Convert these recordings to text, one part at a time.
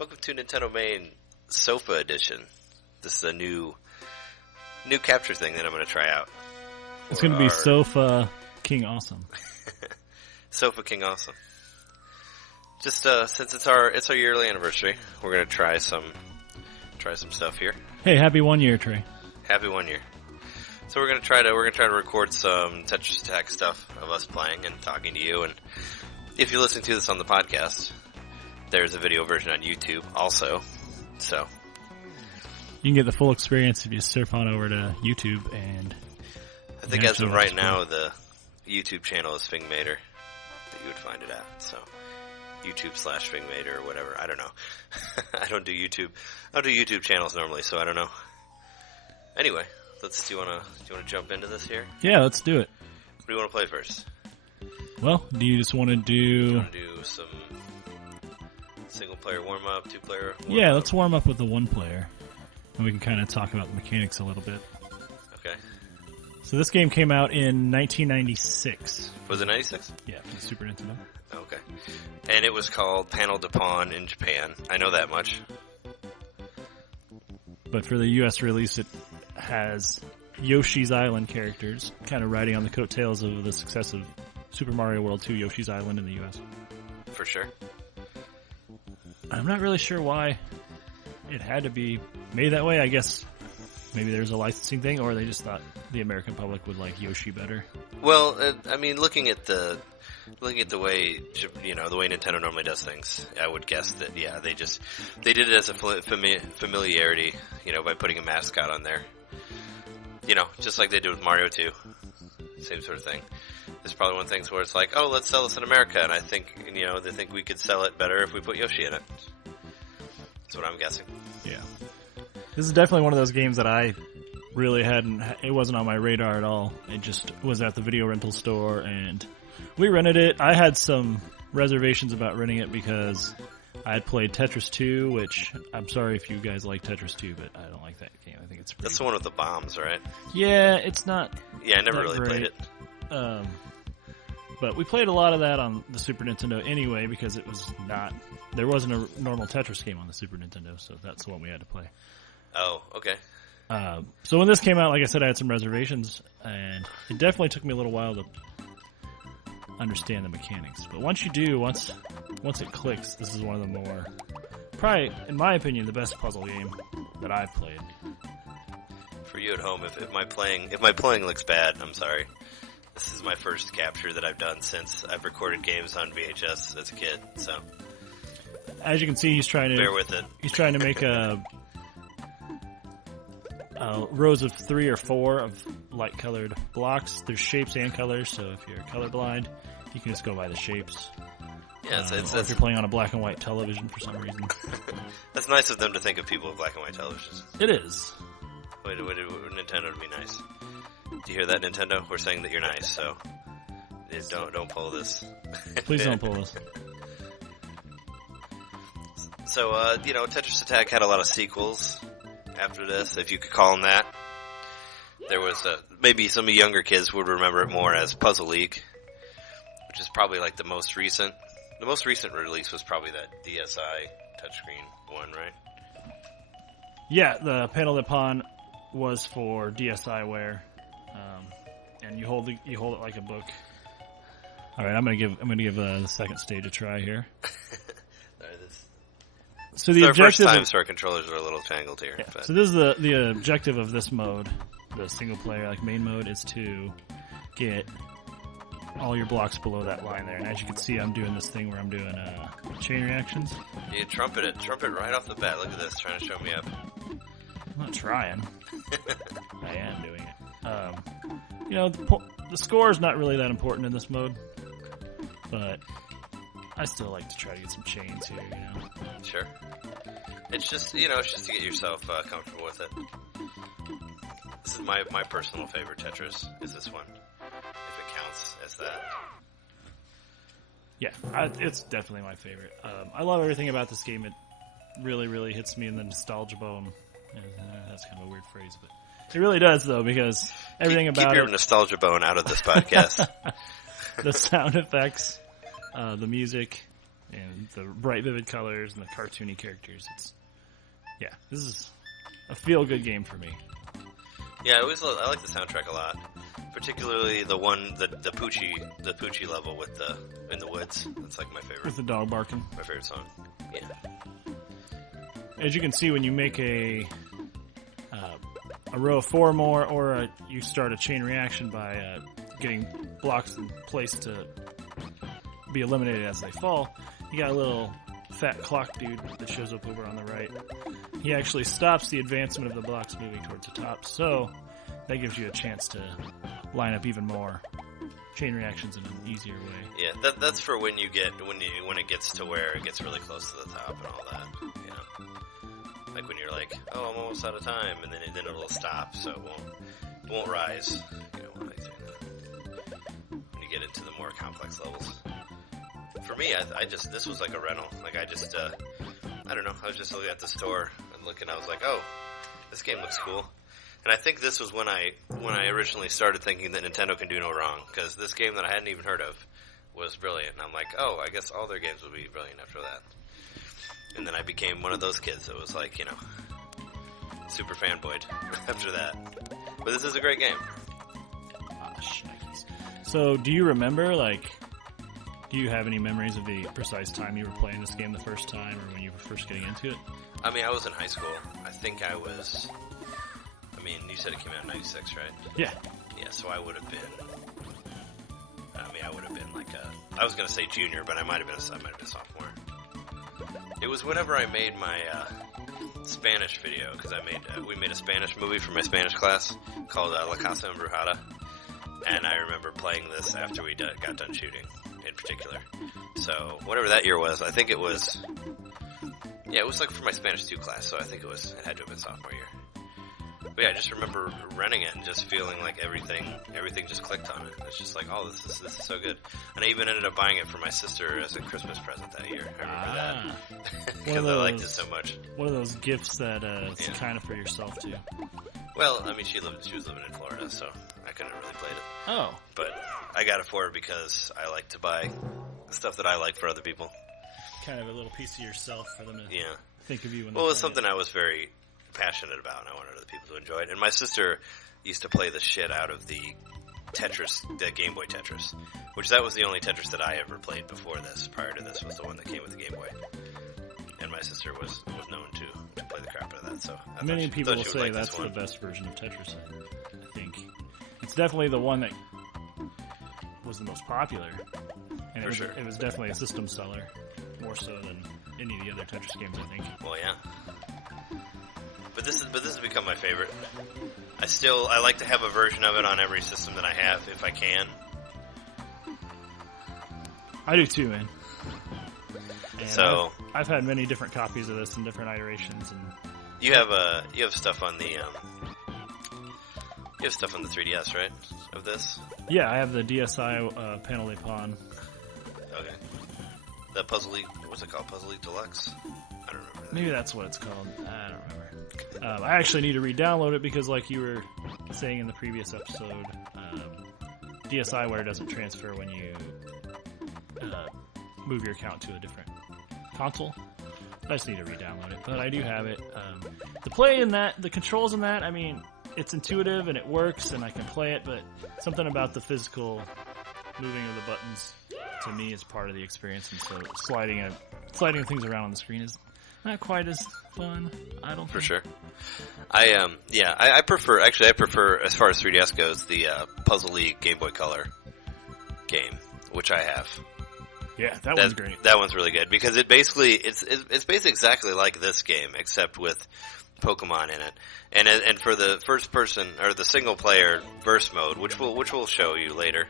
Welcome to NintenDomain Sofa Edition. This is a new capture thing that I'm going to try out. It's going to be Sofa King Awesome. Sofa King Awesome. Just since it's our yearly anniversary, we're going to try some stuff here. Hey, happy 1 year, Trey. Happy 1 year. So we're going to try to record some Tetris Attack stuff of us playing and talking to you. And if you're listening to this on the podcast, there's a video version on YouTube also. So you can get the full experience if you surf on over to YouTube. And I think as of right now, the YouTube channel is Fingmater that you would find it at. So YouTube/Fingmater or whatever. I don't know. I don't do YouTube channels normally, so I don't know. Anyway, do you want to jump into this here? Yeah, let's do it. What do you want to play first? Well, do you just want to do... You want to do some single-player warm-up, two-player warm-up? Yeah, let's warm up with the one-player. And we can kind of talk about the mechanics a little bit. Okay. So this game came out in 1996. Was it 96? Yeah, for the Super Nintendo. Okay. And it was called Panel de Pon in Japan. I know that much. But for the U.S. release, it has Yoshi's Island characters, kind of riding on the coattails of the success of Super Mario World 2 Yoshi's Island in the U.S. For sure. I'm not really sure why it had to be made that way. I guess maybe there's a licensing thing, or they just thought the American public would like Yoshi better. Well, I mean, looking at the way, the way Nintendo normally does things, I would guess that, yeah, they did it as a familiarity, by putting a mascot on there. Just like they did with Mario 2. Same sort of thing. It's probably one of the things where it's like, oh, let's sell this in America, and I think, they think we could sell it better if we put Yoshi in it. That's what I'm guessing. Yeah. This is definitely one of those games that I really it wasn't on my radar at all. It just was at the video rental store, and we rented it. I had some reservations about renting it because I had played Tetris 2, which I'm sorry if you guys like Tetris 2, but I don't like that game. I think it's pretty... That's the one with the bombs, right? Yeah, it's not... Yeah, I never really played it. But we played a lot of that on the Super Nintendo anyway because it was not... There wasn't a normal Tetris game on the Super Nintendo, so that's the one we had to play. Oh, okay. So when this came out, like I said, I had some reservations, and it definitely took me a little while to understand the mechanics. But once you do, once it clicks, this is one of the more, probably, in my opinion, the best puzzle game that I've played. For you at home, if my playing looks bad, I'm sorry. This is my first capture that I've done since I've recorded games on VHS as a kid, so... As you can see, he's trying to... Bear with it. He's trying to make rows of 3 or 4 of light-colored blocks. There's shapes and colors, so if you're colorblind, you can just go by the shapes. Yeah, or if you're playing on a black and white television for some reason. That's nice of them to think of people with black and white televisions. It is. Wait, Nintendo to be nice. Do you hear that, Nintendo? We're saying that you're nice, so don't pull this. Please don't pull this. So, Tetris Attack had a lot of sequels after this, if you could call them that. There was maybe some of younger kids would remember it more as Puzzle League, which is probably like the most recent. The most recent release was probably that DSi touchscreen one, right? Yeah, the Panel de Pon was for DSiWare, and you hold it like a book. All right, I'm gonna give the second stage a try here. So the objective... First time, so our controllers are a little tangled here. Yeah. But. So this is the objective of this mode, the single player, main mode, is to get all your blocks below that line there. And as you can see, I'm doing this thing where I'm doing chain reactions. You trumpet right off the bat. Look at this, trying to show me up. I'm not trying. I am doing it. The score is not really that important in this mode, but I still like to try to get some chains here, Sure. It's just, it's just to get yourself comfortable with it. This is my personal favorite Tetris, is this one. If it counts as that. Yeah, it's definitely my favorite. I love everything about this game. It really, really hits me in the nostalgia bone. That's kind of a weird phrase, but it really does, though, because everything about it... Keep your nostalgia bone out of this podcast. The sound effects, the music, and the bright, vivid colors and the cartoony characters. This is a feel-good game for me. Yeah, I like the soundtrack a lot, particularly the Poochie level in the woods. That's like my favorite. With the dog barking. My favorite song. Yeah. As you can see, when you make a row of 4 more, or you start a chain reaction by getting blocks in place to be eliminated as they fall, you got a little fat clock dude that shows up over on the right. He actually stops the advancement of the blocks moving towards the top, so that gives you a chance to line up even more chain reactions in an easier way. Yeah, that's for when it gets to where it gets really close to the top and all that. You know, like when you're like, oh, I'm almost out of time, and then it'll stop, so it won't rise. You know, like when you get into the more complex levels. For me, this was like a rental. Like I don't know. I was just looking at the store and I was like, oh, this game looks cool. And I think this was when I originally started thinking that Nintendo can do no wrong, because this game that I hadn't even heard of was brilliant. And I'm like, oh, I guess all their games will be brilliant after that. And then I became one of those kids that was like, you know, super fanboyed after that. But this is a great game. So, do you remember, do you have any memories of the precise time you were playing this game the first time, or when you were first getting into it? I mean, I was in high school. I think I was... I mean, you said it came out in 96, right? Yeah. Yeah, so I would have been like I was going to say junior, but I might have been a sophomore. It was whenever I made my Spanish video, because we made a Spanish movie for my Spanish class called La Casa Embrujada, and I remember playing this after we got done shooting, in particular. So, whatever that year was, I think it was... Yeah, it was like for my Spanish 2 class, so I think it had to have been sophomore year. But yeah, I just remember renting it and just feeling like everything just clicked on it. It's just like, oh, this is so good. And I even ended up buying it for my sister as a Christmas present that year. I remember that. Because I liked it so much. One of those gifts that it's kind of for yourself, too. Well, I mean, she was living in Florida, so I couldn't really play it. Oh. But I got it for her because I like to buy stuff that I like for other people. Kind of a little piece of yourself for them to think of you when Well, it was something I was very passionate about, and I wanted other people to enjoy it. And my sister used to play the shit out of the Game Boy Tetris, which that was the only Tetris that I ever played before this. Prior to this was the one that came with the Game Boy. And my sister was known to play the crap out of that. So many people will say that's the best version of Tetris. I think it's definitely the one that was the most popular, and it was definitely a system seller, more so than any of the other Tetris games, I think. Well, yeah. But this has become my favorite. I like to have a version of it on every system that I have, if I can. I do too, man. And so I've had many different copies of this in different iterations, and you have stuff on the 3DS, right? Of this? Yeah, I have the DSi Panel de Pon. Okay. The Puzzle League, what's it called? Puzzle League Deluxe? I don't remember. Maybe that's what it's called. I don't remember. I actually need to re-download it because, like you were saying in the previous episode, DSiWare doesn't transfer when you move your account to a different console. I just need to re-download it, but I do have it. The play in that, the controls in that, I mean, it's intuitive and it works and I can play it, but something about the physical moving of the buttons to me is part of the experience, and so sliding things around on the screen is not quite as fun, I don't think. For sure. I prefer, as far as 3DS goes, the Puzzle League Game Boy Color game, which I have. Yeah, that one's great. That one's really good, because it's basically exactly like this game, except with Pokemon in it. And for the first person, or the single player burst mode, which we'll show you later,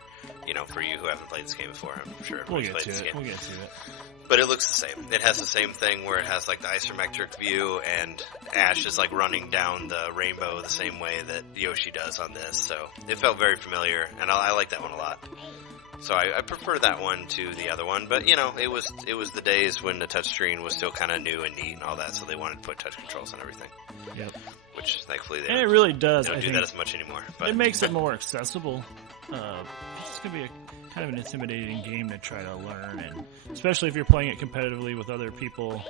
you know, for you who haven't played this game before, I'm sure everybody's played this game. We'll get to it. But it looks the same. It has the same thing where it has like the isometric view, and Ash is like running down the rainbow the same way that Yoshi does on this. So it felt very familiar, and I like that one a lot. So I prefer that one to the other one. But you know, it was the days when the touchscreen was still kind of new and neat and all that, so they wanted to put touch controls on everything. Yep. Which thankfully it really does. They don't do that as much anymore. But it makes it more accessible. It's gonna be kind of an intimidating game to try to learn, and especially if you're playing it competitively with other people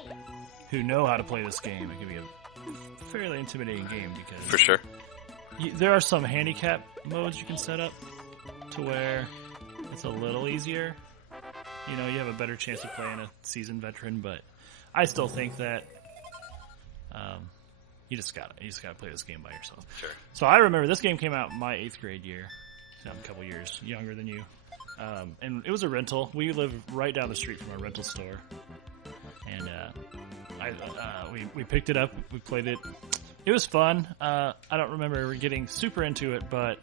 who know how to play this game, it can be a fairly intimidating game because For sure. there are some handicap modes you can set up to where it's a little easier. You know, you have a better chance of playing a seasoned veteran, but I still think that you just gotta play this game by yourself. Sure. So I remember this game came out my 8th grade year. So I'm a couple years younger than you. And it was a rental. We live right down the street from a rental store. And we picked it up. We played it. It was fun. I don't remember getting super into it, but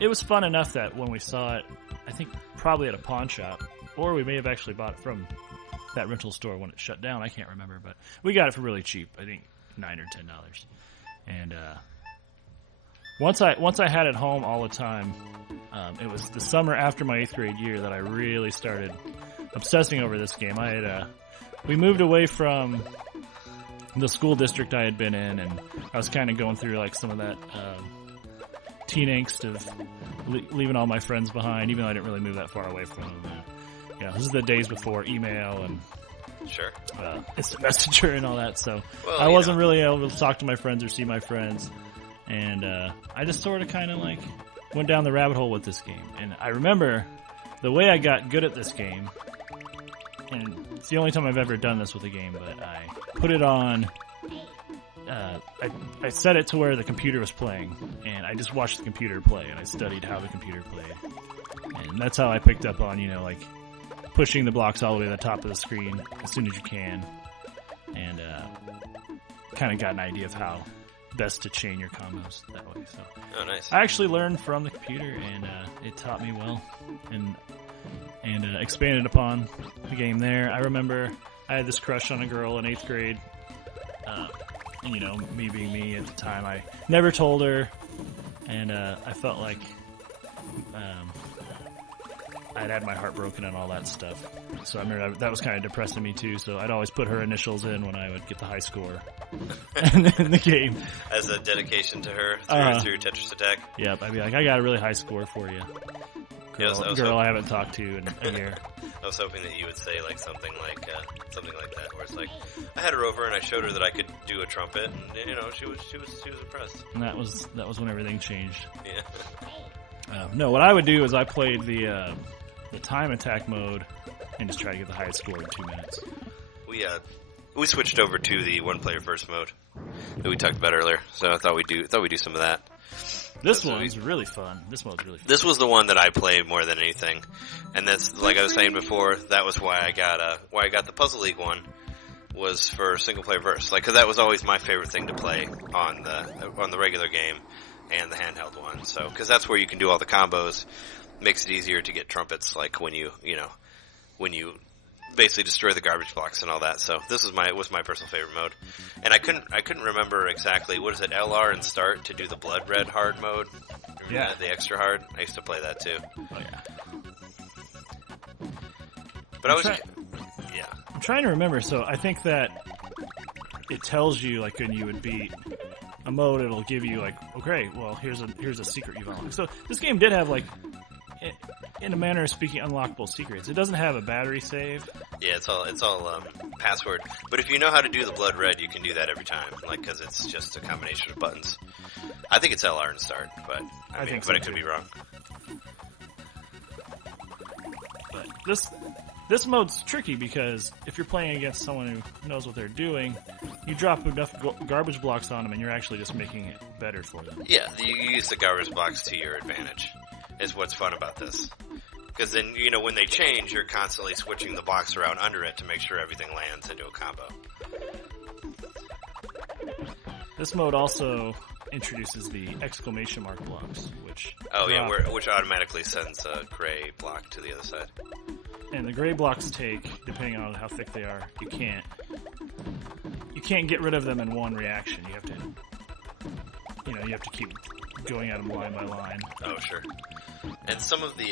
it was fun enough that when we saw it, I think probably at a pawn shop, or we may have actually bought it from that rental store when it shut down. I can't remember, but we got it for really cheap. I think $9 or $10. And once I had it home all the time, it was the summer after my 8th grade year that I really started obsessing over this game. We moved away from the school district I had been in, and I was kind of going through like some of that teen angst of leaving all my friends behind, even though I didn't really move that far away from them. Yeah, this is the days before email and Sure. Instant Messenger and all that, so Well, I wasn't really able to talk to my friends or see my friends, and I just sort of kind of like went down the rabbit hole with this game. And I remember the way I got good at this game, and it's the only time I've ever done this with a game, but I put it on, I set it to where the computer was playing, and I just watched the computer play, and I studied how the computer played. And that's how I picked up on, like, pushing the blocks all the way to the top of the screen as soon as you can, and kind of got an idea of how best to chain your combos that way. So Oh, nice. I actually learned from the computer, and it taught me well, and expanded upon the game there. I remember I had this crush on a girl in 8th grade, and me being me at the time, I never told her, and I felt like I'd had my heart broken and all that stuff. So I remember that was kind of depressing me too, so I'd always put her initials in when I would get the high score in the game. As a dedication to her through Tetris Attack. Yep, I'd be like, I got a really high score for you. Girl I haven't talked to in a year. I was hoping that you would say like something like that, where it's like, I had her over and I showed her that I could do a trumpet, and she was impressed. And that was when everything changed. Yeah. No, what I would do is I played the time attack mode and just try to get the highest score in 2 minutes. We switched over to the one player first mode that we talked about earlier, so I thought we'd do some of that. This one's really fun. This mode's really fun. This was the one that I played more than anything, and that's, like I was saying before, that was why I got the Puzzle League one, was for single player verse, because that was always my favorite thing to play on the regular game and the handheld one. So because that's where you can do all the combos, makes it easier to get trumpets, like when you basically destroy the garbage blocks and all that. So this was my personal favorite mode, and I couldn't remember exactly, what is it, LR and start to do the blood red hard mode. Remember that, the extra hard? I used to play that too. Oh yeah. But I'm trying to remember. So I think that it tells you, like, when you would beat a mode, it'll give you like, okay, well, here's a secret you've unlocked. So this game did have, like, in a manner of speaking, unlockable secrets. It doesn't have a battery save. Yeah, it's all password. But if you know how to do the blood red, you can do that every time, because it's just a combination of buttons. I think it's LR and start, but I think I could be wrong. But this mode's tricky because if you're playing against someone who knows what they're doing, you drop enough garbage blocks on them, and you're actually just making it better for them. Yeah, you use the garbage blocks to your advantage, is what's fun about this. Because then, when they change, you're constantly switching the blocks around under it to make sure everything lands into a combo. This mode also introduces the exclamation mark blocks, which which automatically sends a gray block to the other side. And the gray blocks take, depending on how thick they are, you can't get rid of them in one reaction. You have to keep going at them line by line. Oh, sure. And some of the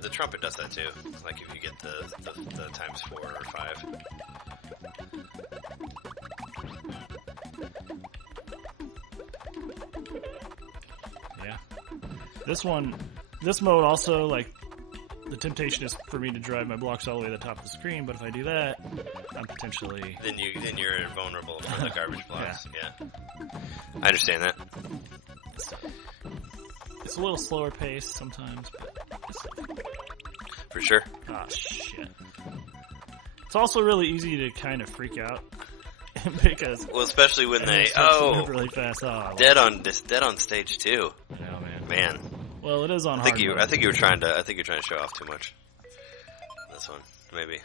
the trumpet does that too. Like if you get the times 4 or 5. Yeah. This mode also, the temptation is for me to drive my blocks all the way to the top of the screen, but if I do that, I'm potentially... Then you're vulnerable for the garbage blocks. Yeah. I understand that. It's a little slower pace sometimes, but it's... For sure. Ah, shit. It's also really easy to kind of freak out because... Well, especially when they... move really fast. Dead on stage 2. I know, man. Man. Well, it is on hard mode. I think you're trying to show off too much. This one, maybe.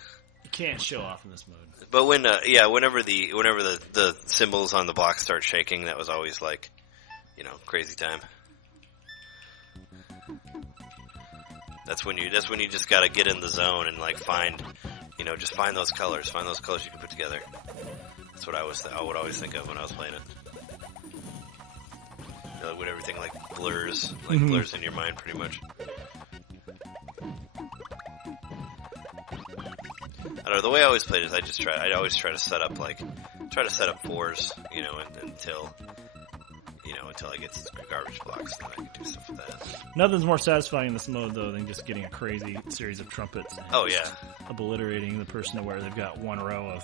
You can't show off in this mode. But whenever the symbols on the block start shaking, that was always like, crazy time. That's when you just gotta get in the zone and like find those colors, you can put together. That's what I would always think of when I was playing it. When everything like blurs in your mind pretty much. I don't know, the way I always played it is I'd always try to set up 4s, until I get garbage blocks, then I can do stuff with that. Nothing's more satisfying in this mode though than just getting a crazy series of trumpets and obliterating the person to where they've got one row of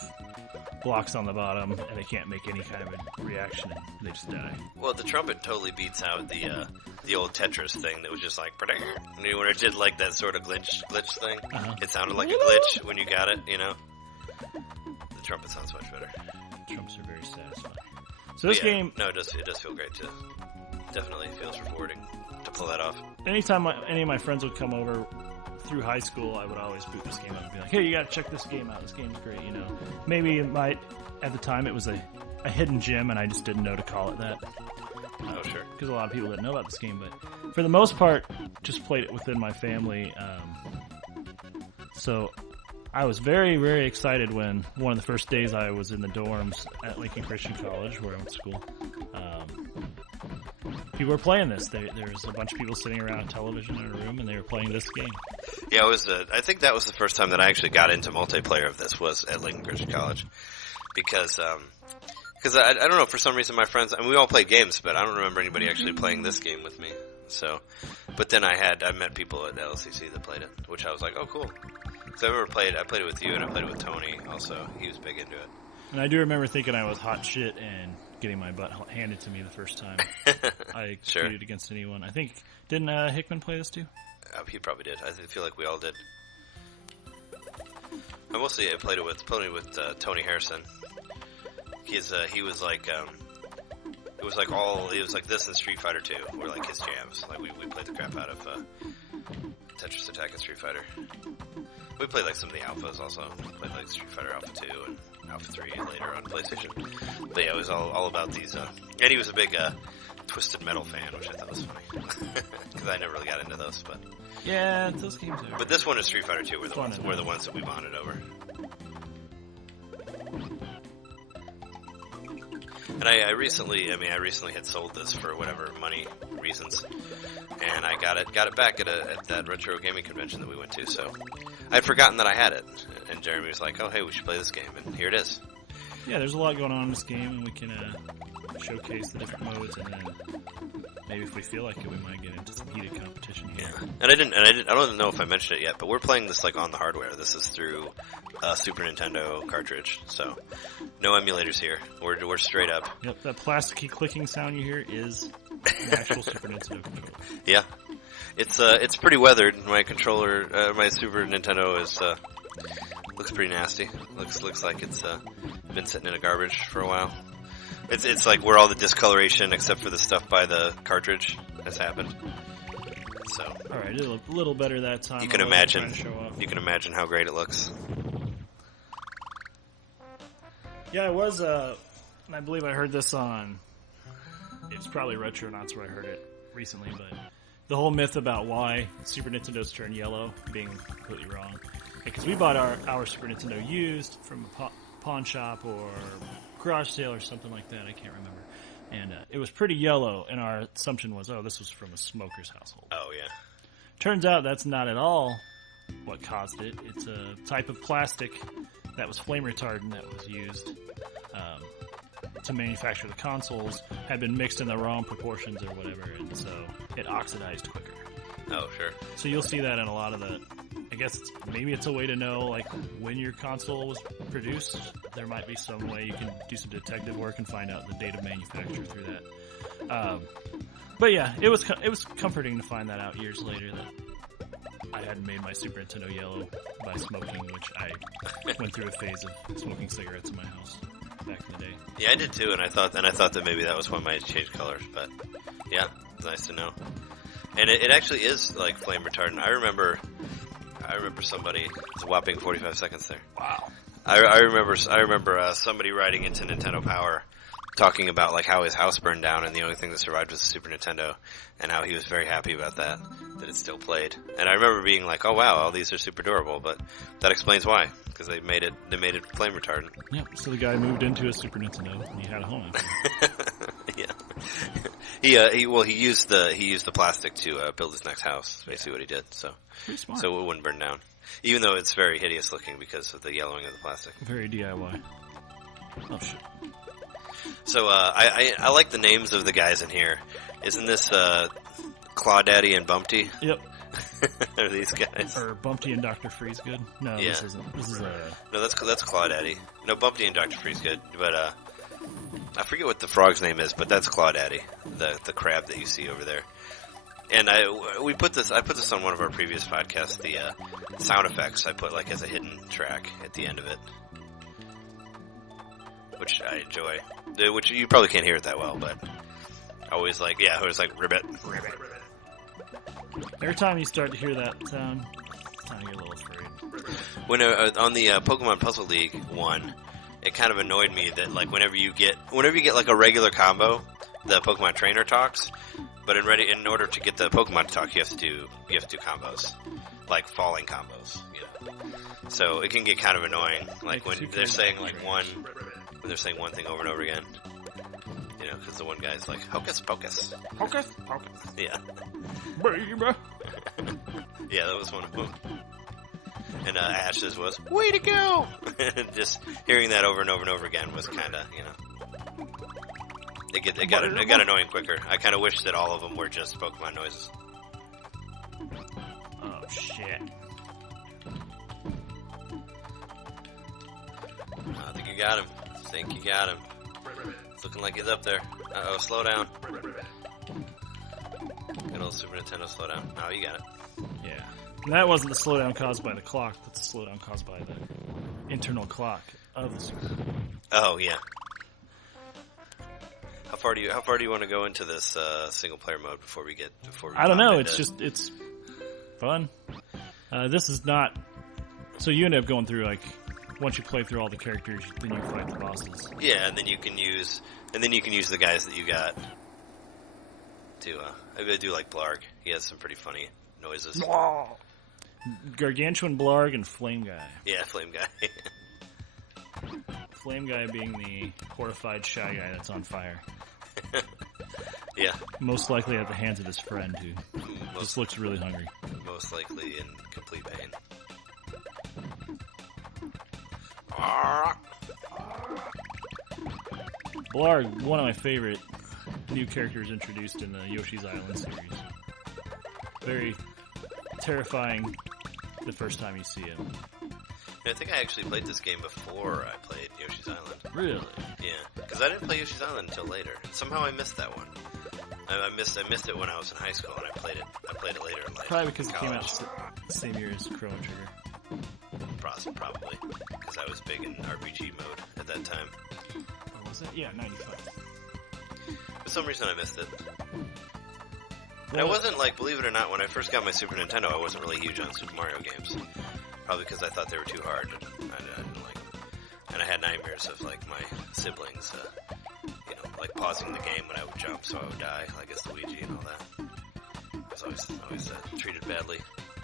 blocks on the bottom and they can't make any kind of a reaction and they just die. Well, the trumpet totally beats out the old Tetris thing that was just like when it did like that sort of glitch thing. It sounded like a glitch when you got it, The trumpet sounds much better. Trumpets are very satisfying. So this game... No, it does feel great too. Definitely feels rewarding to pull that off. Anytime any of my friends would come over through high school, I would always boot this game up and be like, hey, you gotta check this game out. This game's great, Maybe at the time it was a hidden gem and I just didn't know to call it that. Oh, sure. Because a lot of people didn't know about this game, but for the most part, just played it within my family. So I was very, very excited when one of the first days I was in the dorms at Lincoln Christian College, where I went to school. People were playing this. There was a bunch of people sitting around a television in a room, and they were playing this game. Yeah, I think that was the first time that I actually got into multiplayer of this was at Lincoln Christian College, because I don't know, for some reason my friends, we all played games, but I don't remember anybody actually playing this game with me. So, but then I met people at LCC that played it, which I was like, oh, cool. So I played it with you, and I played it with Tony also. He was big into it. And I do remember thinking I was hot shit and getting my butt handed to me the first time I competed against anyone. I think, didn't Hickman play this too? He probably did. I feel like we all did. I played it with Tony Harrison. He was like, it was like this in Street Fighter 2 were like his jams. Like we played the crap out of Tetris Attack and Street Fighter. We played like some of the alphas also. We played like Street Fighter Alpha 2 and Alpha 3 later on PlayStation. But yeah, it was all about these. And he was a big Twisted Metal fan, which I thought was funny. Because I never really got into those. But yeah, those games are... But this one is Street Fighter 2 were the ones that we bonded over. And I recently had sold this for whatever money reasons, and I got it back at that retro gaming convention that we went to. So I'd forgotten that I had it, and Jeremy was like, "Oh, hey, we should play this game," and here it is. Yeah, there's a lot going on in this game, and we can showcase the different modes, and then maybe if we feel like it, we might get into some heated competition here. Yeah. And I don't know if I mentioned it yet, but we're playing this like on the hardware. This is through a Super Nintendo cartridge, so no emulators here. We're straight up. Yep, that plasticky clicking sound you hear is an actual Super Nintendo controller. Yeah, it's pretty weathered. My controller, my Super Nintendo is looks pretty nasty. Looks like it's been sitting in a garbage for a while. It's like where all the discoloration, except for the stuff by the cartridge, has happened. So, all right, it looked a little better that time. You can imagine. You can imagine how great it looks. Yeah, it was. And I believe I heard this on. It's probably Retronauts where I heard it recently, but the whole myth about why Super Nintendos turn yellow being completely wrong. Because we bought our Super Nintendo used from a pawn shop or garage sale or something like that. I can't remember. And it was pretty yellow, and our assumption was, oh, this was from a smoker's household. Oh, yeah. Turns out that's not at all what caused it. It's a type of plastic that was flame retardant that was used to manufacture the consoles, had been mixed in the wrong proportions or whatever, and so it oxidized quicker. Oh, sure. So you'll see that in a lot of guess maybe it's a way to know like when your console was produced. There might be some way you can do some detective work and find out the date of manufacture through that. But yeah, it was comforting to find that out years later that I hadn't made my Super Nintendo yellow by smoking, which I went through a phase of smoking cigarettes in my house back in the day. Yeah, I did too, and I thought that maybe that was when I changed colors, but yeah, it's nice to know. And it actually is like flame retardant. I remember somebody. It's a whopping 45 seconds there. Wow. I remember somebody writing into Nintendo Power talking about like how his house burned down and the only thing that survived was the Super Nintendo, and how he was very happy about that it still played. And I remember being like, oh wow, all these are super durable, but that explains why, because they made it flame retardant. Yep. So the guy moved into a Super Nintendo and he had a home. Yeah. He used the plastic to build his next house. That's basically what he did. So pretty smart. So it wouldn't burn down, even though it's very hideous looking because of the yellowing of the plastic. Very DIY. Oh shit. So I like the names of the guys in here. Isn't this Clawdaddy and Bumpty? Yep. Are these guys? Or Bumpty and Dr. Freezegood? No, Yeah. This isn't. This is No, that's Clawdaddy. No, Bumpty and Dr. Freezegood. But I forget what the frog's name is, but that's Clawdaddy, the crab that you see over there. And I put this on one of our previous podcasts. The sound effects I put like as a hidden track at the end of it, which I enjoy. Which you probably can't hear it that well, but I always like, yeah, it was like ribbit. Every time you start to hear that sound, I get a little afraid. When on the Pokemon Puzzle League one, it kind of annoyed me that like whenever you get like a regular combo, the Pokemon trainer talks, but in order to get the Pokemon to talk, you have to do combos, like falling combos. You know? So it can get kind of annoying, like when they're saying one thing over and over again. You know, because the one guy's like, hocus pocus. Hocus pocus. Yeah. Baby. Yeah, that was one of them. And Ash's was, way to go! Just hearing that over and over and over again was kind of, you know... It got annoying quicker. I kind of wish that all of them were just Pokemon noises. Oh, shit. I think you got him. It's looking like he's up there. Uh-oh, slow down. Good old Super Nintendo slow down. Oh, you got it. Yeah. And that wasn't the slowdown caused by the clock. That's the slowdown caused by the internal clock of the Super Nintendo. Oh, yeah. How far do you want to go into this single player mode before we I don't know. It's fun. This is not. So you end up going through like once you play through all the characters, then you fight the bosses. Yeah, and then you can use the guys that you got to. I do like Blarg. He has some pretty funny noises. Gargantuan Blarg and Flame Guy. Yeah, Flame Guy. Flame Guy being the horrified shy guy that's on fire. Yeah. Most likely at the hands of his friend who just looks really hungry. Most likely in complete pain. Blarg, one of my favorite new characters introduced in the Yoshi's Island series. Very terrifying the first time you see him. I think I actually played this game before I played Yoshi's Island. Really? Yeah, because I didn't play Yoshi's Island until later. Somehow I missed that one. I missed it when I was in high school, and I played it later in life. Probably because it came out the same year as Chrono Trigger. Probably, because I was big in RPG mode at that time. Oh, was that? Yeah, 95. For some reason I missed it. And I wasn't, like, believe it or not, when I first got my Super Nintendo, I wasn't really huge on Super Mario games. Probably because I thought they were too hard, and I didn't like them. And I had nightmares of, like, my siblings, you know, like, pausing the game when I would jump so I would die, like as Luigi and all that. I was always treated badly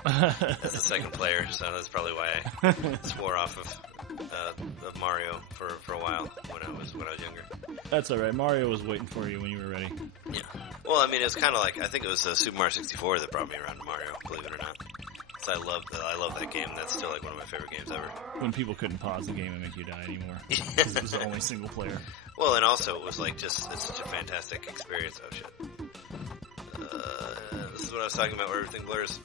as a second player, so that's probably why I swore off of Mario for a while when I was younger. That's alright, Mario was waiting for you when you were ready. Yeah. Well, I mean, it was kind of like, I think it was Super Mario 64 that brought me around to Mario, believe it or not. So I love that game. That's still like one of my favorite games ever. When people couldn't pause the game and make you die anymore. Because it was the only single player. Well, and also it was like it's such a fantastic experience. Oh shit. This is what I was talking about where everything blurs.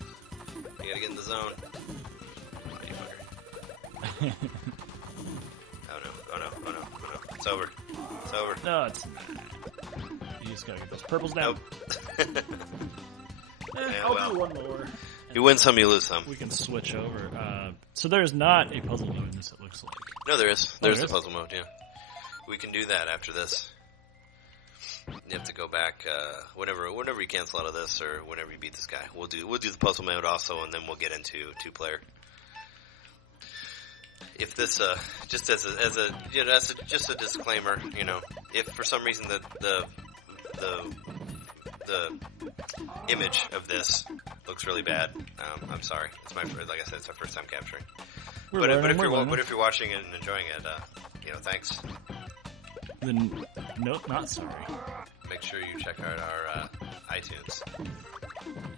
You gotta get in the zone. Oh no, oh no, oh no, oh no. It's over. It's over. No, it's not. You just gotta get those purples down. Nope. I'll do one more. You win some, you lose some. We can switch over. So there's not a puzzle mode in this, it looks like. No, there is. There's there the is? puzzle mode, yeah. We can do that after this. You have to go back whenever you cancel out of this or whenever you beat this guy. We'll do the puzzle mode also, and then we'll get into 2-player. If this just as a disclaimer, you know, if for some reason the image of this looks really bad, I'm sorry. It's like I said, it's my first time capturing. But if you're watching it and enjoying it, you know, thanks. Then nope, not sorry. Make sure you check out our iTunes.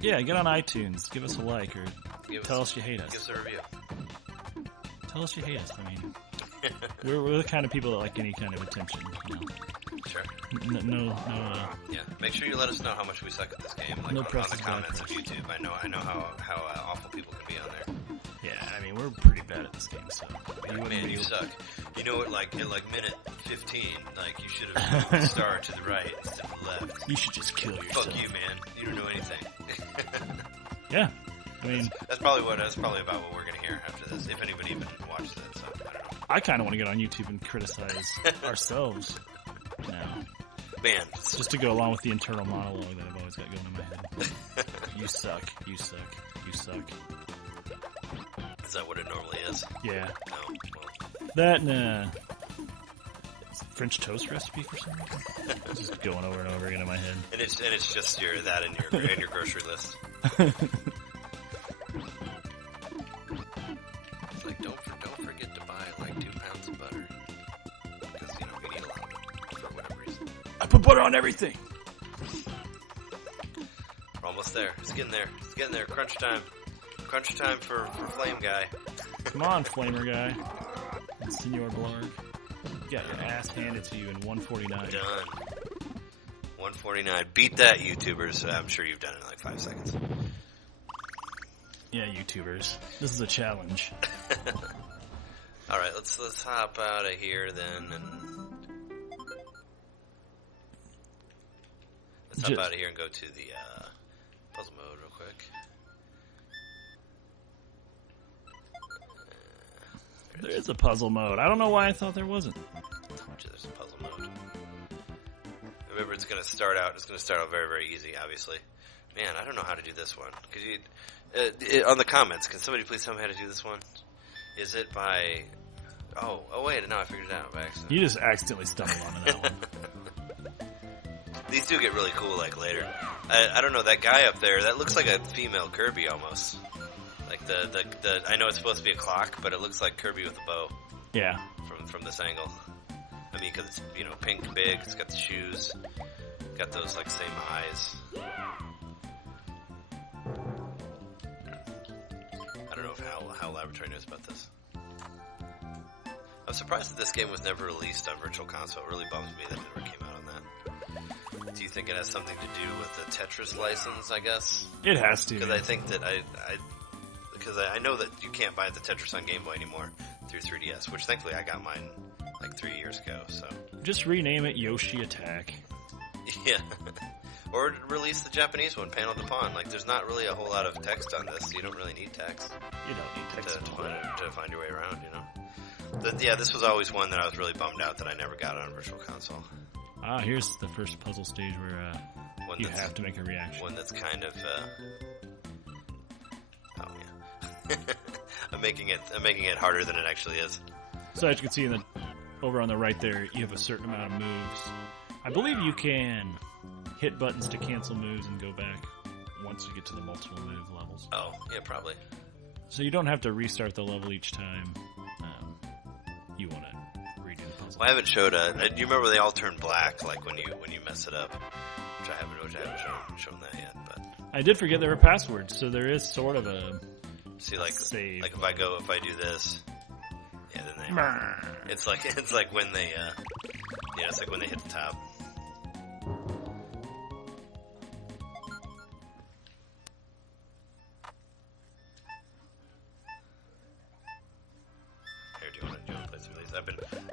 Yeah, get on iTunes, give us a like, or tell us you hate us. Give us a review. Tell us you hate us. I mean, we're the kind of people that like any kind of attention. You know? Sure. No. Yeah. Make sure you let us know how much we suck at this game. Like No on the press is comments bad of YouTube. I know how awful people can be on there. Yeah, I mean, we're pretty bad at this game, so. Man, you suck. You know what? Like in minute 15, like you should have moved the star to the right instead of the left. You should just kill yourself. Fuck you, man. You don't know anything. Yeah. I mean, that's probably about what we're gonna hear after this. If anybody even watched it, so I don't know. I kind of want to get on YouTube and criticize ourselves now. Man, just to go along with the internal monologue that I've always got going in my head. You suck. You suck. You suck. Is that what it normally is? Yeah. No. Well. That and French toast recipe for some reason. It's just going over and over again in my head. And it's just that in your grocery list. It's like don't forget to buy like 2 pounds of butter because you know we need a lot of it for whatever reason. I put butter on everything. We're almost there. It's getting there. It's getting there. Crunch time. Crunch time for Flame Guy. Come on, Flamer Guy. Senor Blarg. You got your ass handed to you in 149. Done. 149. Beat that, YouTubers. I'm sure you've done it in like 5 seconds. Yeah, YouTubers. This is a challenge. Alright, let's hop out of here then and let's hop out of here and go to the puzzle mode real quick. There is a puzzle mode. I don't know why I thought there wasn't. There's a puzzle mode. Remember, it's going to start out very, very easy, obviously. Man, I don't know how to do this one. Could you, on the comments, can somebody please tell me how to do this one? Is it by... Oh wait, no, I figured it out by accident. You just accidentally stumbled onto that one. These do get really cool, like, later. I don't know, that guy up there, that looks like a female Kirby, almost. Like, the I know it's supposed to be a clock, but it looks like Kirby with a bow. Yeah. From this angle. I mean, because it's, you know, pink, big, it's got the shoes, got those, like, same eyes. I don't know how Laboratory knows about this. I'm surprised that this game was never released on Virtual Console. It really bums me that it never came out on that. Do you think it has something to do with the Tetris license, I guess? It has to. Because I think that because I know that you can't buy the Tetris on Game Boy anymore through 3DS, which thankfully I got mine like 3 years ago, so. Just rename it Yoshi Attack. Yeah. Or release the Japanese one, Panel de Pawn. Like, there's not really a whole lot of text on this. You don't really need text. You don't need text to find your way around, you know? Yeah, this was always one that I was really bummed out that I never got on Virtual Console. Ah, here's the first puzzle stage where you have to make a reaction. One that's kind of, oh, yeah. I'm making it harder than it actually is. So as you can see over on the right there, you have a certain amount of moves. I believe you can hit buttons to cancel moves and go back once you get to the multiple move levels. Oh, yeah, probably. So you don't have to restart the level each time you want to redo the puzzle. Well, I haven't showed do you remember they all turn black, like when you mess it up? Which I haven't shown that yet, but. I did forget there were passwords, so there is sort of a see, like, save. Like if I do this, yeah, then they, it's like when they, yeah, it's like when they hit the top.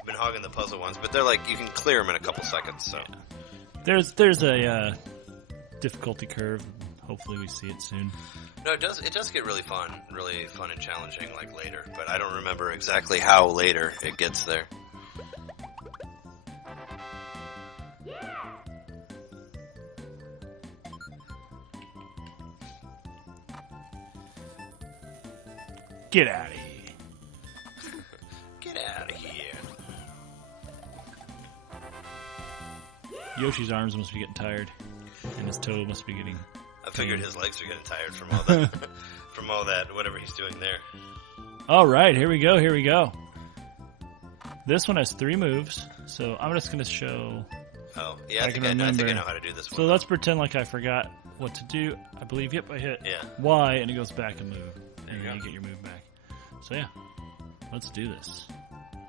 been hogging the puzzle ones, but they're like you can clear them in a couple seconds. So there's a difficulty curve. Hopefully, we see it soon. no, it does get really fun and challenging like later, but I don't remember exactly how later it gets there. Get out of here. Get out of here. Yoshi's arms must be getting tired, and his toe must be getting... I figured his legs are getting tired from all that, from all that, whatever he's doing there. All right, here we go. This one has 3 moves, so I'm just going to show... Oh, yeah, I think I know how to do this one. So let's pretend like I forgot what to do. I believe, yep, I hit Yeah. Y, and it goes back and move. There you And go. you get your move back. So yeah, let's do this.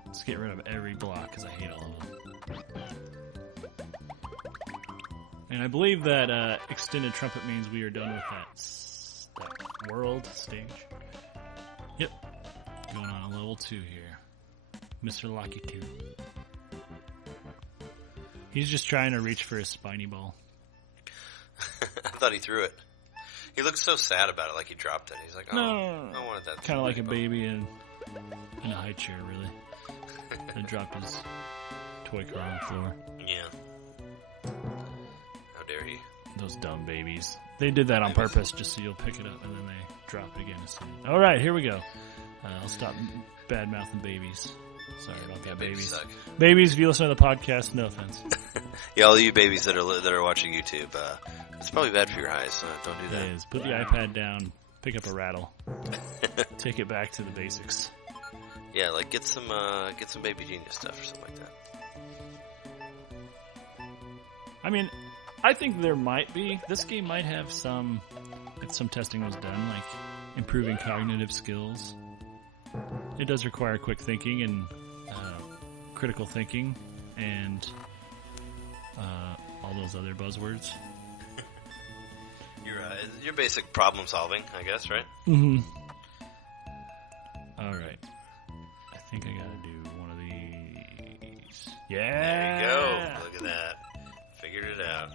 Let's get rid of every block, because I hate all of them. And I believe that extended trumpet means we are done with that world stage. Yep. Going on a level 2 here. Mr. Lucky 2. He's just trying to reach for his spiny ball. I thought he threw it. He looked so sad about it, like he dropped it. He's like, oh, No. I wanted that. Kind of like a baby in a high chair, really. And dropped his toy car on the floor. Yeah. How dare he? Those dumb babies. They did that on purpose just so you'll pick it up and then they drop it again. Alright, here we go. I'll stop bad-mouthing babies. Sorry about that, babies. Suck. Babies, if you listen to the podcast, no offense. Yeah, all you babies that are watching YouTube, it's probably bad for your eyes, so don't do that. It is. Put the iPad down, pick up a rattle, take it back to the basics. Yeah, like get some Baby Genius stuff or something like that. I mean, I think there might be. This game might have some, if some testing was done, like improving cognitive skills. It does require quick thinking and critical thinking and all those other buzzwords. Your basic problem solving, I guess, right? Mm-hmm. All right. I think I gotta do one of these. Yeah. There you go. Look at that. Figured it out.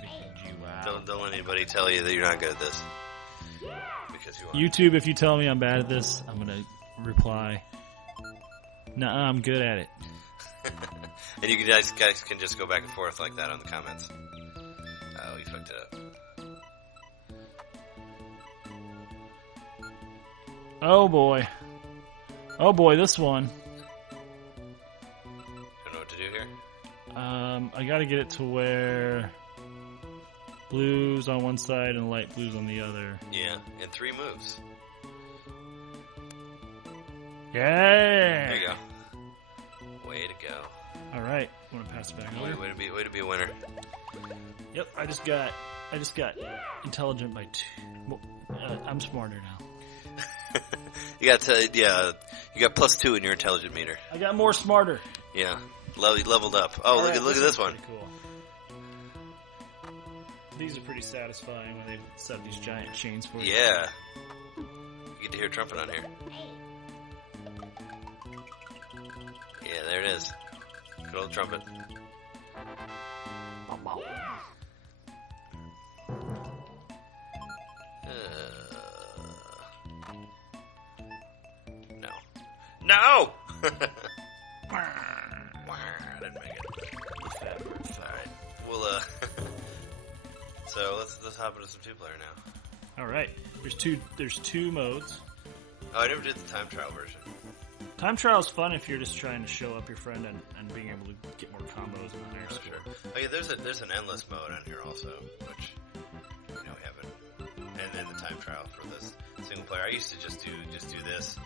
Figured you out. Don't let anybody tell you that you're not good at this. Because you are. YouTube, if you tell me I'm bad at this, I'm gonna reply, "Nuh-uh, I'm good at it." And you guys can just go back and forth like that on the comments. Oh, you fucked it up. Oh boy. Oh boy, this one. Don't know what to do here. I gotta get it to where blue's on one side and light blue's on the other. Yeah, in 3 moves. Yeah. There you go. Way to go. All right, want to pass it back over? Way to be a winner. Yep, I just got intelligent by 2. I'm smarter now. You got +2 in your intelligent meter. I got more smarter. Yeah, leveled up. Oh, All look right, at this one. Cool. These are pretty satisfying when they set these giant chains for you. Yeah. You get to hear trumpet on here. Yeah, there it is. Good old trumpet. No. No! I didn't make it. Alright. Well, so let's hop into some 2-player now. All right. There's two modes. Oh, I never did the time trial version. Time trial is fun if you're just trying to show up your friend and being able to get more combos in the higher score. Sure. Oh yeah, there's an endless mode on here also, which we haven't. And then the time trial for this single player. I used to just do this.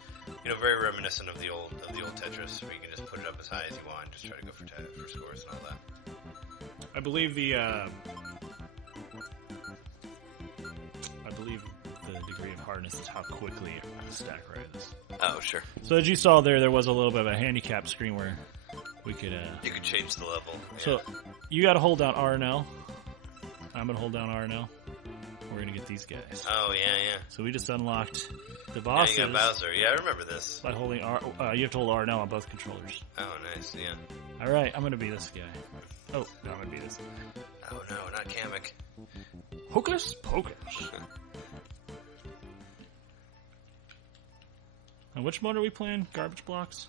Very reminiscent of the old Tetris, where you can just put it up as high as you want, and just try to go for scores and all that. I believe the degree of hardness is how quickly a stack rises. Oh, sure. So as you saw there was a little bit of a handicap screen where we could... you could change the level. So you got to hold down R and L. I'm going to hold down R and L. we're gonna get these guys. Oh, yeah. So we just unlocked the Yeah, bosses. you got Bowser. Yeah, I remember this. By holding R. You have to hold R now on both controllers. Oh, nice, yeah. Alright, I'm gonna be this guy. Oh, no, I'm gonna be this guy. Oh, no, not Kamek. Hocus Pocus. And which mode are we playing? Garbage blocks?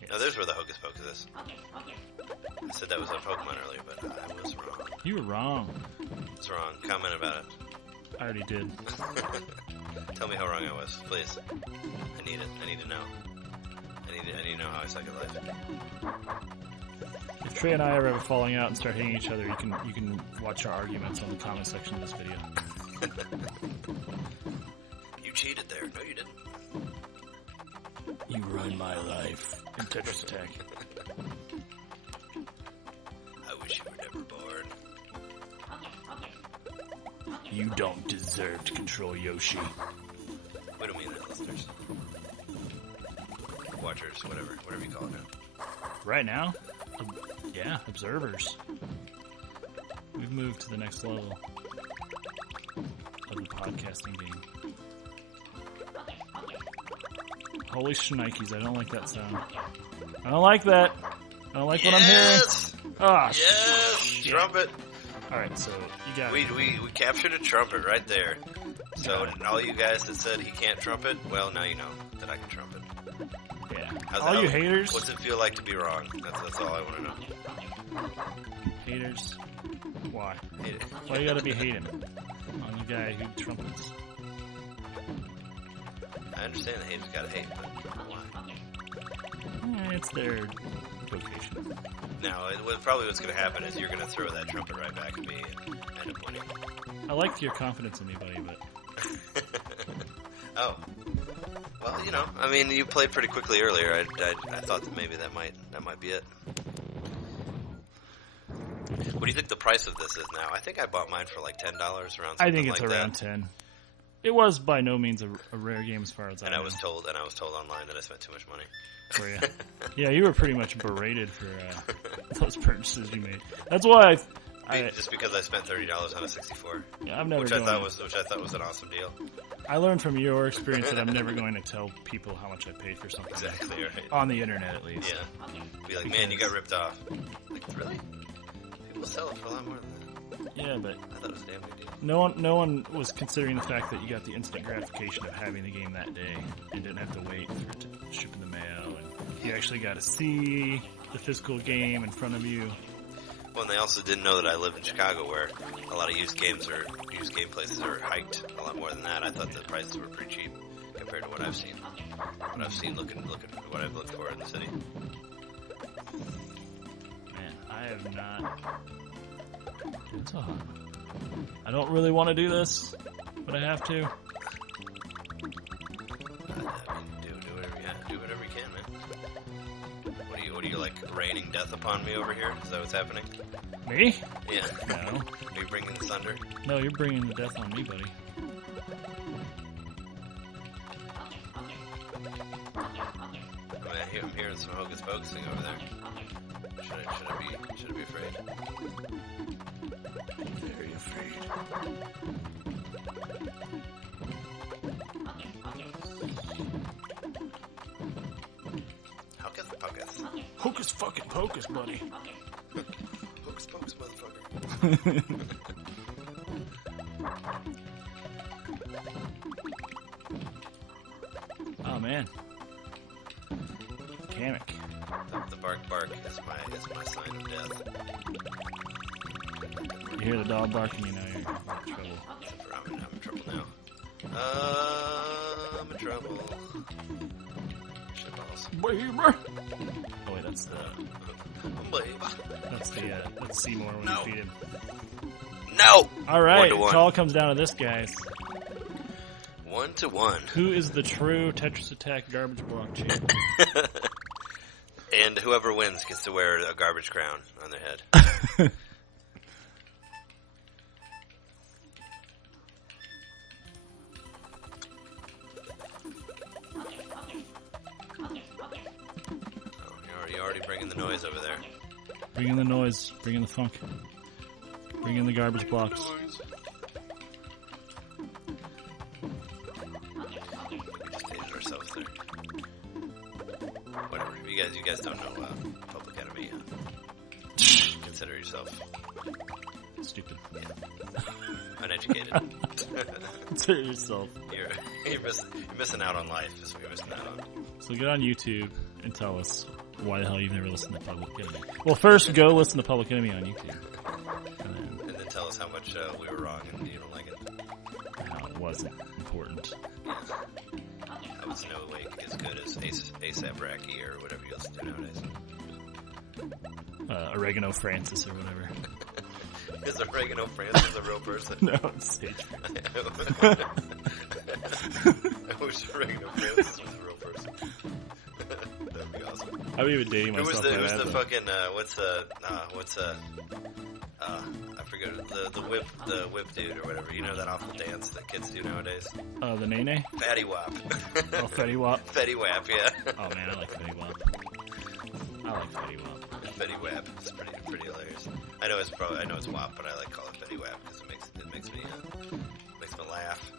Yes. Oh, there's where the Hocus Pocus is. I said that was on Pokemon earlier, but I was wrong. You were wrong. It's wrong. Comment about it. I already did. Tell me how wrong I was, please. I need it. I need to know. I need to know how I suck at life. If Trey and I are ever falling out and start hitting each other, you can watch our arguments on the comment section of this video. You cheated there. No, you didn't. You ruined my life in Tetris Attack. I wish you were never born. You don't deserve to control Yoshi. We don't mean that, listeners. Watchers, whatever you call it now. Right now? Yeah, observers. We've moved to the next level of the podcasting game. Holy shnikes, I don't like that sound. I don't like that. I don't like what I'm hearing. Ah, yes! Trumpet! Alright, so you got We captured a trumpet right there. So all you guys that said he can't trumpet, well, now you know that I can trumpet. Yeah. How's All that- you haters. What's it feel like to be wrong? That's all I want to know. Haters. Why? Hate it. Why you gotta be hating on the guy who trumpets? I understand the haters gotta hate, but why? It's their vocation. Now, probably what's going to happen is you're going to throw that trumpet right back at me and end up winning. I like your confidence in me, buddy, but... Oh. Well, you know, I mean, you played pretty quickly earlier. I thought that maybe that might be it. What do you think the price of this is now? I think I bought mine for like $10 around something I think it's like around that. 10. It was by no means a rare game as far as I know. And I was told online that I spent too much money. For you. Yeah, you were pretty much berated for those purchases you made. That's why just because I spent $30 on a 64. Yeah, I'm never which going. I thought was an awesome deal. I learned from your experience that I'm never going to tell people how much I paid for something. Exactly right. On the internet, at least. Yeah. Be like, man, you got ripped off. Like, really? People sell it for a lot more than that. Yeah, but I thought it was a damn good deal. no one was considering the fact that you got the instant gratification of having the game that day and didn't have to wait for it to ship in the mail, and you actually got to see the physical game in front of you. Well, and they also didn't know that I live in Chicago, where a lot of used game places are hiked a lot more than that. I thought the prices were pretty cheap compared to what I've seen. Looking at what I've looked for in the city. Man, I have not. It's hot. I don't really want to do this, but I have to. I mean, do whatever you can, man. What are you like raining death upon me over here? Is that what's happening? Me? Yeah. No. Are you bringing the thunder? No, you're bringing the death on me, buddy. I'm hearing some hocus pocusing over there. Should I be afraid? Very afraid. Hocus pocus. Hocus fucking pocus, buddy. Hocus pocus, motherfucker. Oh man. Kamek. The bark is my sign of death. You hear the dog barking, you know you're in trouble. I'm in trouble now. I'm in trouble. Shitballs. Baby. Oh wait, that's Seymour when you feed him. No! Alright, 1-1. it all comes down to this, guys. 1-1. Who is the true Tetris Attack garbage block champ? And whoever wins gets to wear a garbage crown on their head. You're already bringing the noise over there. Bring in the noise, bring in the funk, bring in the garbage blocks. whatever. You guys don't know Public Enemy. Consider yourself stupid. Yeah. Uneducated. Consider yourself. You're missing out on life. Is what you're missing out on. So get on YouTube and tell us why the hell you've never listened to Public Enemy. Well, first go listen to Public Enemy on YouTube. And then tell us how much we were wrong and you don't like it. How it wasn't important. I was no way as good as ASAP Rocky or whatever you listen to nowadays. Oregano Francis or whatever. Is Oregano Francis a real person? No, it's Sage. I wish Oregano Francis was a real person. That'd be awesome. I'm even dating myself. Who's the fucking I forget the whip dude or whatever. You know that awful dance that kids do nowadays? The Nene? Fatty Wap. Oh, Fetty Wap. Fetty Wap, yeah. Oh man, I like Fetty Wap. I like Fetty Wap. Fetty Wap is pretty hilarious. I know it's WAP, but I like calling it Fetty Wap because it makes me laugh.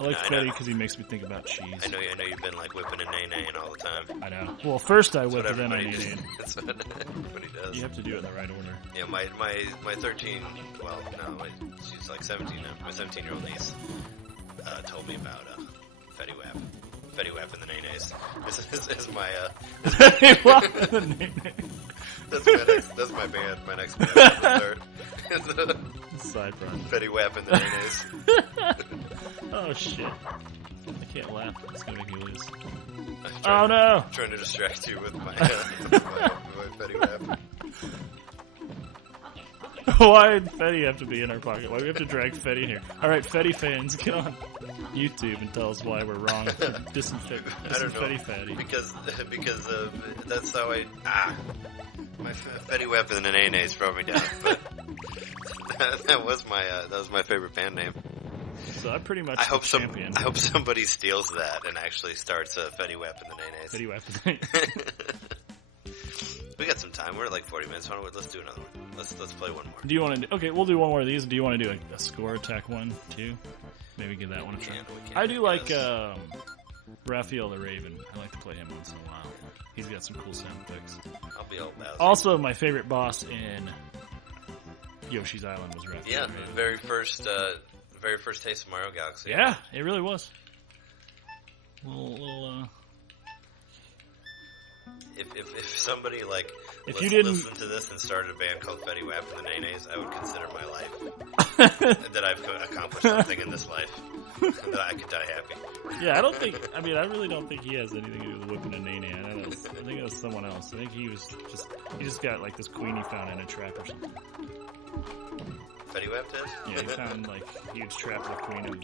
I like Fetty because he makes me think about cheese. I know you've been like whipping and nay-naying all the time. I know. Well, first I whip and then I nay-nay. That's what everybody does. You have to do it in the right order. Yeah, my 13, well, no, she's like 17 now. My 17-year-old niece told me about Fetty Wap. Fetty Wap and the Nay-Nays. This is my Fetty Wap and the Nay-Nays. That's my band. My next band. Third. Side front. Fetty Wap and the Nay-Nays. Oh shit! I can't laugh. It's gonna make me lose. Oh no! I'm trying to distract you with my Fetty Wap. Why did Fetty have to be in our pocket? Why do we have to drag Fetty in here? Alright, Fetty fans, get on YouTube and tell us why we're wrong for dissing Fetty Fatty. Because that's how my Fetty Wap and the Nay-Nays brought me down. But that was my favorite band name. So I pretty much I hope champion. I hope somebody steals that and actually starts Fetty Wap and the Nay-Nays. Fetty Wap and the Nay-Nays. We got some time. We're at like 40 minutes. Let's do another one. Let's play one more. Do you want to? Okay, we'll do one more of these. Do you want to do a score attack one too? Maybe give that one a try. I do like Raphael the Raven. I like to play him once in a while. He's got some cool sound effects. I'll be all Bowser. Also, my favorite boss in Yoshi's Island was Raphael. Yeah, the Raven. very first taste of Mario Galaxy. Yeah, it really was. If somebody if you didn't listen to this and started a band called Fetty Wap and the Nay-Nays, I would consider my life that I've accomplished something in this life that I could die happy. Yeah, I really don't think he has anything to do with whipping a Nene. I think it was someone else. I think he just got like this queen he found in a trap or something. Fetty Wap did? Yeah, he found like he was trapped with queen of a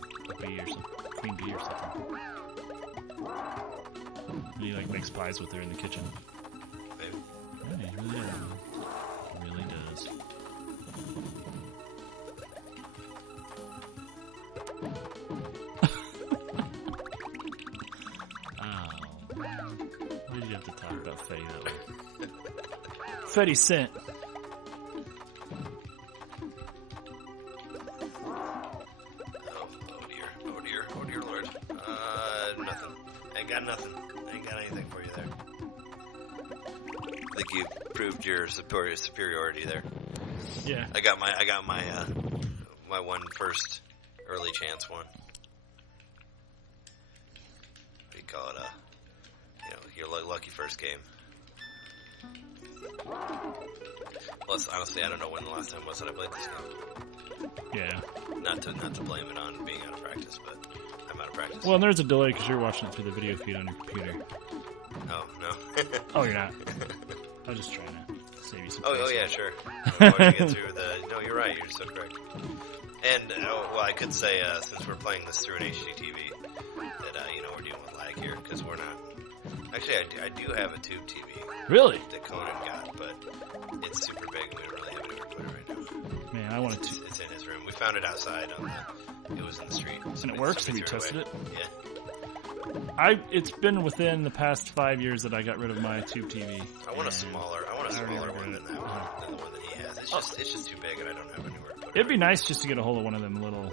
bee or something, queen bee or something. And he like makes pies with her in the kitchen. Maybe. Yeah, he really does. He really does. Oh. Why did you have to talk about Fetty that way? Fetty sent. Oh dear Lord. Nothing. I ain't got anything for you there. I think you proved your superiority there. Yeah. I got my one first early chance one. We call it your lucky first game. Plus, honestly, I don't know when the last time was that I played this game. Yeah. Not to blame it on being out of practice, but I'm out of practice. Well, and there's a delay because you're watching it through the video feed on your computer. Oh, no. Oh, you're not. I was just trying to save you some time. Oh, yeah, sure. I'm going to get through no, you're right. You're so correct. And, I could say, since we're playing this through an HDTV, that, we're dealing with lag here, because we're not... Actually, I do have a tube TV. Really? That Conan got, but it's super big, and we don't really have anywhere to put it right now. Man, I wanted to... It's in his room. We found it outside it was in the street. And it works? Have you tested it? Yeah. It's been within the past 5 years that I got rid of my tube TV. I want a smaller one than that one, than the one that he has. It's just too big, and I don't have anywhere to put it. It'd be nice just to get a hold of one of them little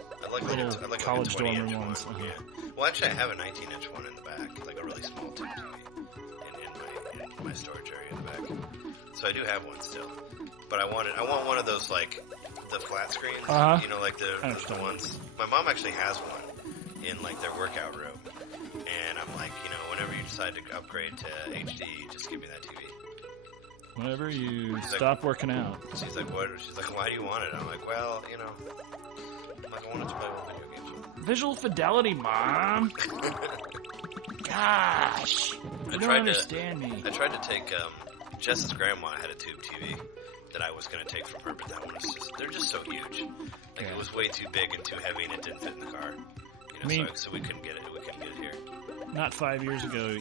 college dorm rooms. Yeah. Well, actually, I have a 19-inch one in the back, like a really small tube TV. And my storage area in the back. So I do have one still, but I want one of those like the flat screens. You know, like the ones. My mom actually has one in like their workout room, and I'm like, you know, whenever you decide to upgrade to HD, just give me that TV. Whenever you stop working out. She's like, what? She's like, why do you want it? I'm like, well, you know, I wanted to play more video games. Visual fidelity, Mom. Gosh, you don't understand me. I tried to take Jess's grandma had a tube TV that I was going to take from her, but that one is they're just so huge. Like it was way too big and too heavy, and it didn't fit in the car. You know, so we couldn't get it. We couldn't get it here. Not 5 years ago,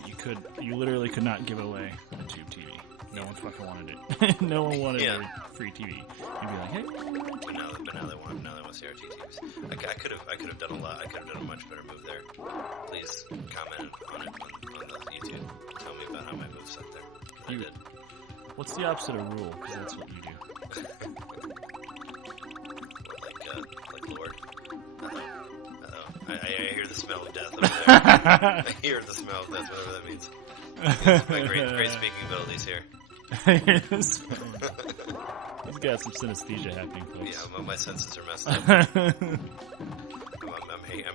you literally could not give away a tube TV. No one fucking wanted it. No one wanted a free TV. You'd be like, hey. But now they want CRT TVs. I could have done a lot. I could have done a much better move there. Please comment on it on the YouTube. Tell me about how my moves up there. I did. What's the opposite of rule? Because that's what you do. Like Lord. I hear the smell of death over there. I hear the smell of death, whatever that means. My great speaking abilities here. He's got some synesthesia happening, folks. Yeah, my senses are messed up. I'm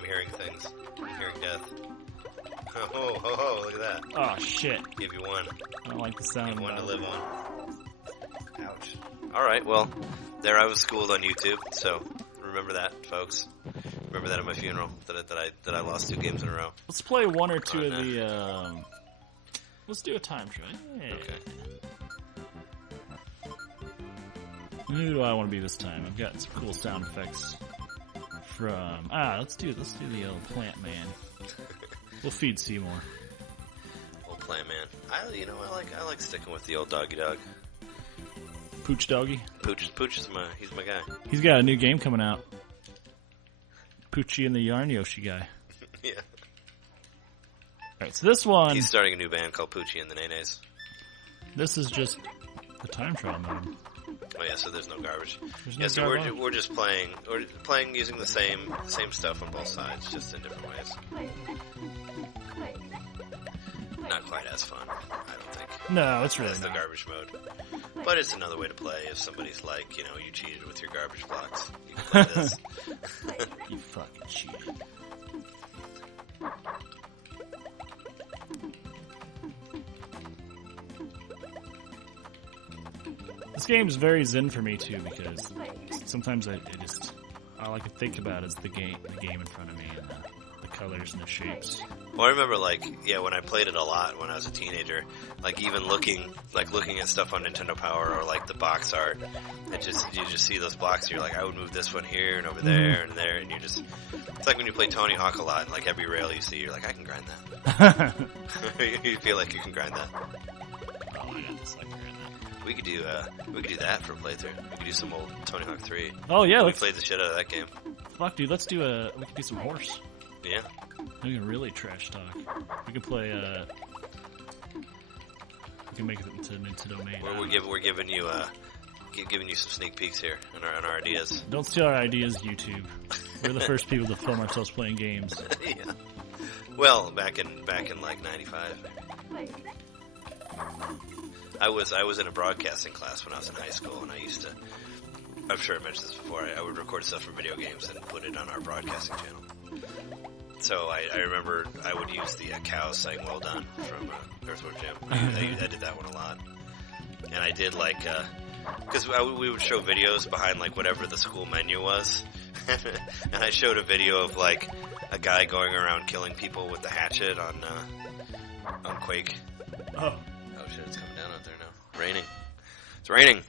hearing things. I'm hearing death. Oh, look at that. Oh, shit. Give you one. I don't like the sound of one that. to live on. Ouch. Alright, well, there I was schooled on YouTube, so remember that, folks. Remember that at my funeral, that I lost 2 games in a row. Let's play one or two of the, let's do a time trial. Yeah. Okay. Who do I want to be this time? I've got some cool sound effects from... let's do the old Plant Man. We'll feed Seymour. Old Plant Man. I like sticking with the old doggy dog. Pooch Doggy? Pooch is he's my guy. He's got a new game coming out. Poochie and the Yarn Yoshi guy. Yeah. Alright, so this one... He's starting a new band called Poochie and the Nenes. This is just the time trial mode. Oh yeah, so there's no garbage. There's no garbage. We're just playing. We're playing using the same stuff on both sides, just in different ways. Not quite as fun, I don't think. No, it's really as the garbage mode. But it's another way to play if somebody's like, you know, you cheated with your garbage blocks. You can play this. You fucking cheated. This game is very zen for me too, because sometimes I all I can think about is the game in front of me and the colors and the shapes. Well, I remember when I played it a lot when I was a teenager, like even looking at stuff on Nintendo Power or like the box art, you just see those blocks and you're like, I would move this one here and over there and there, and it's like when you play Tony Hawk a lot and like every rail you see, you're like, I can grind that. You feel like you can grind that. Oh, I got this, I can grind that. We could do that for a playthrough. We could do some old Tony Hawk 3. Oh yeah, we played the shit out of that game. Fuck, dude, we could do some horse. Yeah. We can really trash talk. We can play, we can make it into NintenDomain. We're giving you some sneak peeks here on our ideas. Don't steal our ideas, YouTube. We're the first people to film ourselves playing games. Yeah. Well, back in like 95. I was in a broadcasting class when I was in high school, and I'm sure I mentioned this before, I would record stuff for video games and put it on our broadcasting channel. So I remember I would use the cow saying "Well done" from Earthworm Jim. I did that one a lot, and I did because we would show videos behind like whatever the school menu was, and I showed a video of like a guy going around killing people with the hatchet on Quake. Oh shit! It's coming down out there now. Raining. It's raining.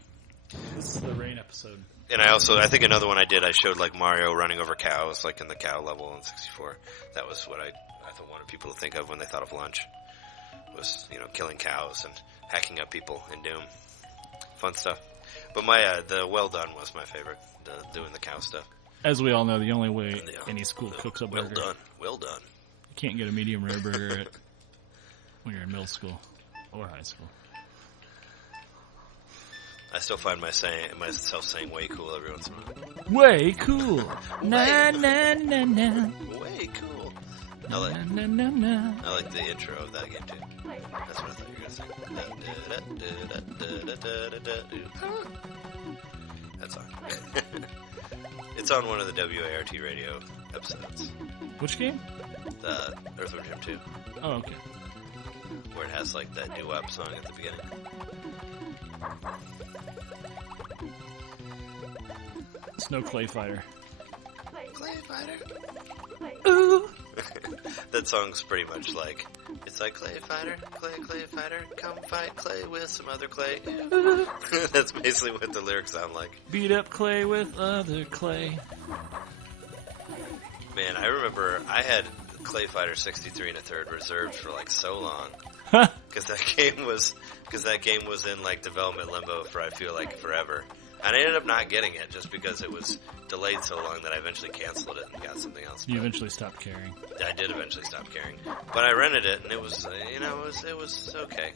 This is the rain episode. And I think another one I showed like Mario running over cows, like in the cow level in 64. That was what I wanted people to think of when they thought of lunch. Was, you know, killing cows and hacking up people in Doom. Fun stuff. But the Well Done was my favorite, doing the cow stuff. As we all know, the only way any school cooks a burger. Well done. You can't get a medium rare burger when you're in middle school or high school. I still find myself saying "way cool" every once in a while. Way cool. Na na na na. Way cool. I like the intro of that game too. That's what I thought you were gonna say. That song. It's on one of the WART radio episodes. Which game? Earthworm Jim 2. Oh, okay. Where it has like that doo-wop song at the beginning. Snow Clay Fighter. Clay Fighter. Ooh. That song's pretty much like, it's like Clay Fighter, Clay Fighter, come fight Clay with some other clay. That's basically what the lyrics sound like. Beat up Clay with other clay. Man, I remember I had Clay Fighter 63 and a third reserved for like so long. Because that game was in like development limbo for I feel like forever. And I ended up not getting it just because it was delayed so long that I eventually canceled it and got something else. You eventually stopped caring. I did eventually stop caring. But I rented it and it was, it was okay.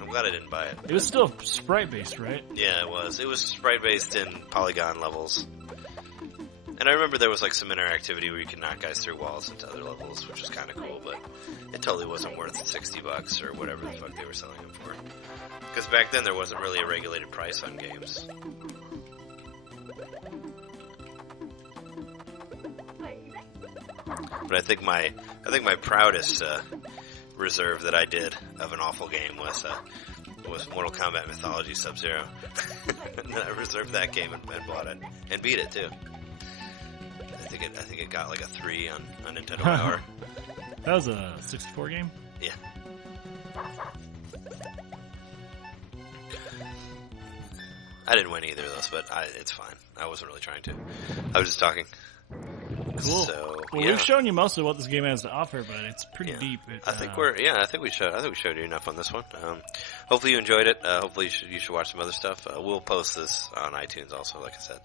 I'm glad I didn't buy it. It was still sprite-based, right? Yeah, it was. It was sprite-based in polygon levels. And I remember there was like some interactivity where you could knock guys through walls into other levels, which was kind of cool, but it totally wasn't worth $60 or whatever the fuck they were selling them for. Because back then there wasn't really a regulated price on games. But I think my proudest reserve that I did of an awful game was Mortal Kombat Mythology Sub-Zero. And then I reserved that game and bought it and beat it too. I think it got like a 3 on Nintendo Power. That was a 64 game? Yeah. I didn't win either of those, but it's fine. I wasn't really trying to. I was just talking. Cool. So, well, we've shown you most of what this game has to offer, but it's pretty deep. I think we showed you enough on this one. Hopefully you enjoyed it. Hopefully you should watch some other stuff. We'll post this on iTunes also, like I said.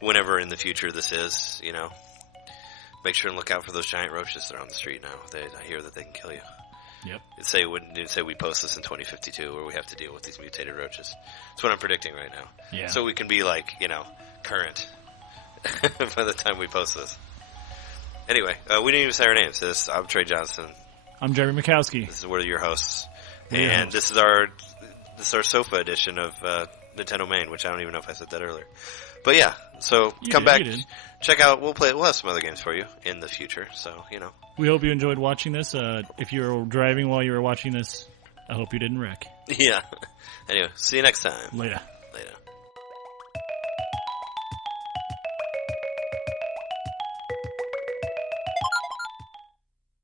Whenever in the future this is, make sure and look out for those giant roaches that are on the street now. I hear that they can kill you. Yep. It'd say we post this in 2052 where we have to deal with these mutated roaches. That's what I'm predicting right now. Yeah. So we can be like, current by the time we post this. Anyway, we didn't even say our names. I'm Trey Johnson. I'm Jeremy Mikowski. This is one of your hosts. And this is our sofa edition of NintenDomain, which I don't even know if I said that earlier. But yeah, so come back, check out. We'll have some other games for you in the future. So we hope you enjoyed watching this. If you were driving while you were watching this, I hope you didn't wreck. Yeah. Anyway, see you next time. Later.